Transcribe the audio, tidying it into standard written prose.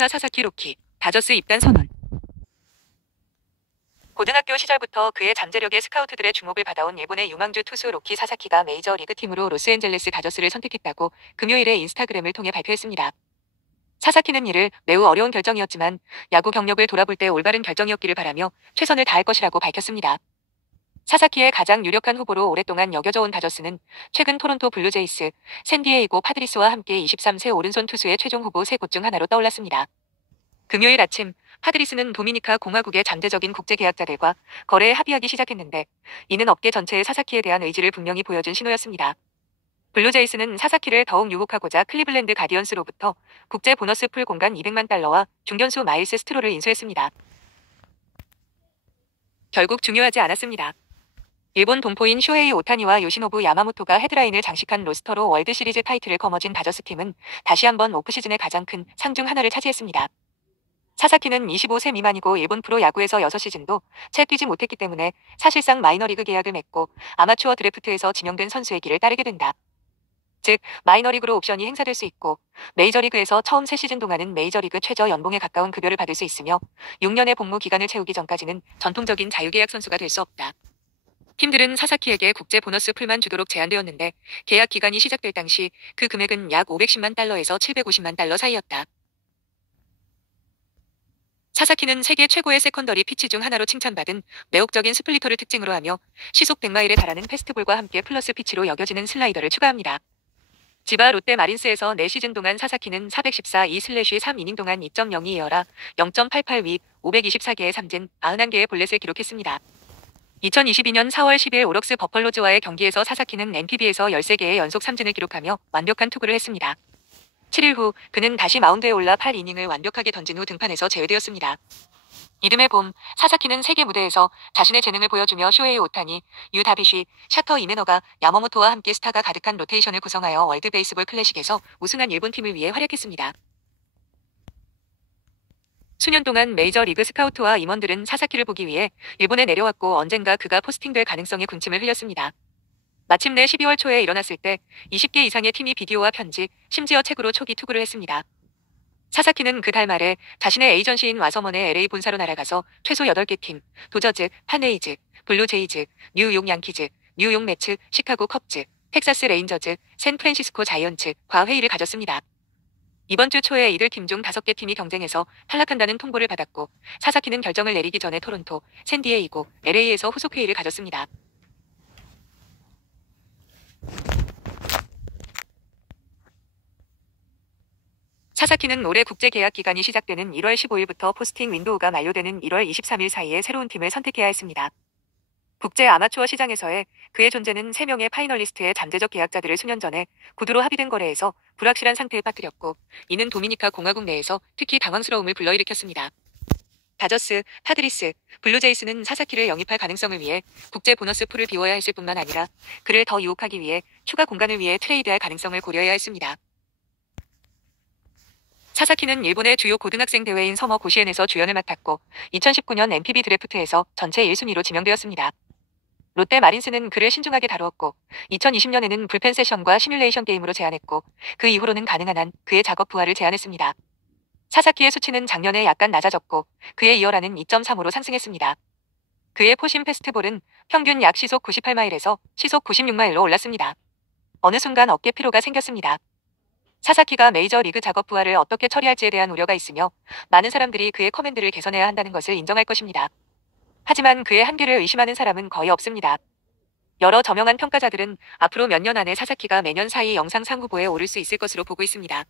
스타 사사키 로키, 다저스 입단 선언. 고등학교 시절부터 그의 잠재력에 스카우트들의 주목을 받아온 일본의 유망주 투수 로키 사사키가 메이저리그 팀으로 로스앤젤레스 다저스를 선택했다고 금요일에 인스타그램을 통해 발표했습니다. 사사키는 이를 매우 어려운 결정이었지만 야구 경력을 돌아볼 때 올바른 결정이었기를 바라며 최선을 다할 것이라고 밝혔습니다. 사사키의 가장 유력한 후보로 오랫동안 여겨져 온 다저스는 최근 토론토 블루제이스, 샌디에이고 파드리스와 함께 23세 오른손 투수의 최종 후보 3곳 중 하나로 떠올랐습니다. 금요일 아침 파드리스는 도미니카 공화국의 잠재적인 국제계약자들과 거래에 합의하기 시작했는데 이는 업계 전체의 사사키에 대한 의지를 분명히 보여준 신호였습니다. 블루제이스는 사사키를 더욱 유복하고자 클리블랜드 가디언스로부터 국제 보너스 풀 공간 200만 달러와 중견수 마일스 스트로를 인수했습니다. 결국 중요하지 않았습니다. 일본 동포인 쇼헤이 오타니와 요시노부 야마모토가 헤드라인을 장식한 로스터로 월드시리즈 타이틀을 거머쥔 다저스팀은 다시 한번 오프시즌의 가장 큰 상 중 하나를 차지했습니다. 사사키는 25세 미만이고 일본 프로야구에서 6시즌도 채 뛰지 못했기 때문에 사실상 마이너리그 계약을 맺고 아마추어 드래프트에서 지명된 선수의 길을 따르게 된다. 즉 마이너리그로 옵션이 행사될 수 있고 메이저리그에서 처음 3시즌 동안은 메이저리그 최저 연봉에 가까운 급여를 받을 수 있으며 6년의 복무 기간을 채우기 전까지는 전통적인 자유계약 선수가 될 수 없다. 팀들은 사사키에게 국제 보너스 풀만 주도록 제안되었는데 계약 기간이 시작될 당시 그 금액은 약 510만 달러에서 750만 달러 사이였다. 사사키는 세계 최고의 세컨더리 피치 중 하나로 칭찬받은 매혹적인 스플리터를 특징으로 하며 시속 100마일에 달하는 패스트볼과 함께 플러스 피치로 여겨지는 슬라이더를 추가합니다. 지바 롯데 마린스에서 4시즌 동안 사사키는 414 2/3이닝 동안 2.02에어라 0.88 윗 524개의 삼진 91개의 볼넷을 기록했습니다. 2022년 4월 10일 오럭스 버펄로즈와의 경기에서 사사키는 NPB에서 13개의 연속 삼진을 기록하며 완벽한 투구를 했습니다. 7일 후 그는 다시 마운드에 올라 8이닝을 완벽하게 던진 후 등판에서 제외되었습니다. 이듬해 봄 사사키는 세계 무대에서 자신의 재능을 보여주며 쇼헤이 오타니, 유 다비쉬, 샤터 이메너가 야마모토와 함께 스타가 가득한 로테이션을 구성하여 월드 베이스볼 클래식에서 우승한 일본 팀을 위해 활약했습니다. 수년 동안 메이저리그 스카우트와 임원들은 사사키를 보기 위해 일본에 내려왔고 언젠가 그가 포스팅될 가능성에 군침을 흘렸습니다. 마침내 12월 초에 일어났을 때 20개 이상의 팀이 비디오와 편지, 심지어 책으로 초기 투구를 했습니다. 사사키는 그 달 말에 자신의 에이전시인 와서먼의 LA 본사로 날아가서 최소 8개 팀, 도저즈, 파네이즈, 블루제이즈, 뉴욕 양키즈, 뉴욕 매츠, 시카고 컵즈, 텍사스 레인저즈, 샌프란시스코 자이언츠과 회의를 가졌습니다. 이번 주 초에 이들 팀 중 5개 팀이 경쟁해서 탈락한다는 통보를 받았고 사사키는 결정을 내리기 전에 토론토, 샌디에이고, LA에서 후속 회의를 가졌습니다. 사사키는 올해 국제 계약 기간이 시작되는 1월 15일부터 포스팅 윈도우가 만료되는 1월 23일 사이에 새로운 팀을 선택해야 했습니다. 국제 아마추어 시장에서의 그의 존재는 3명의 파이널리스트의 잠재적 계약자들을 수년 전에 구두로 합의된 거래에서 불확실한 상태에 빠뜨렸고 이는 도미니카 공화국 내에서 특히 당황스러움을 불러일으켰습니다. 다저스, 파드리스, 블루제이스는 사사키를 영입할 가능성을 위해 국제 보너스 풀을 비워야 했을 뿐만 아니라 그를 더 유혹하기 위해 추가 공간을 위해 트레이드할 가능성을 고려해야 했습니다. 사사키는 일본의 주요 고등학생 대회인 서머 고시엔에서 주연을 맡았고 2019년 NPB 드래프트에서 전체 1순위로 지명되었습니다. 롯데 마린스는 그를 신중하게 다루었고 2020년에는 불펜 세션과 시뮬레이션 게임으로 제안했고 그 이후로는 가능한 한 그의 작업 부하를 제안했습니다. 사사키의 수치는 작년에 약간 낮아졌고 그의 이어라는 2.35로 상승했습니다. 그의 포심 패스트볼은 평균 약 시속 98마일에서 시속 96마일로 올랐습니다. 어느 순간 어깨 피로가 생겼습니다. 사사키가 메이저리그 작업 부하를 어떻게 처리할지에 대한 우려가 있으며 많은 사람들이 그의 커맨드를 개선해야 한다는 것을 인정할 것입니다. 하지만 그의 한계를 의심하는 사람은 거의 없습니다. 여러 저명한 평가자들은 앞으로 몇 년 안에 사사키가 매년 4위 영상 상후보에 오를 수 있을 것으로 보고 있습니다.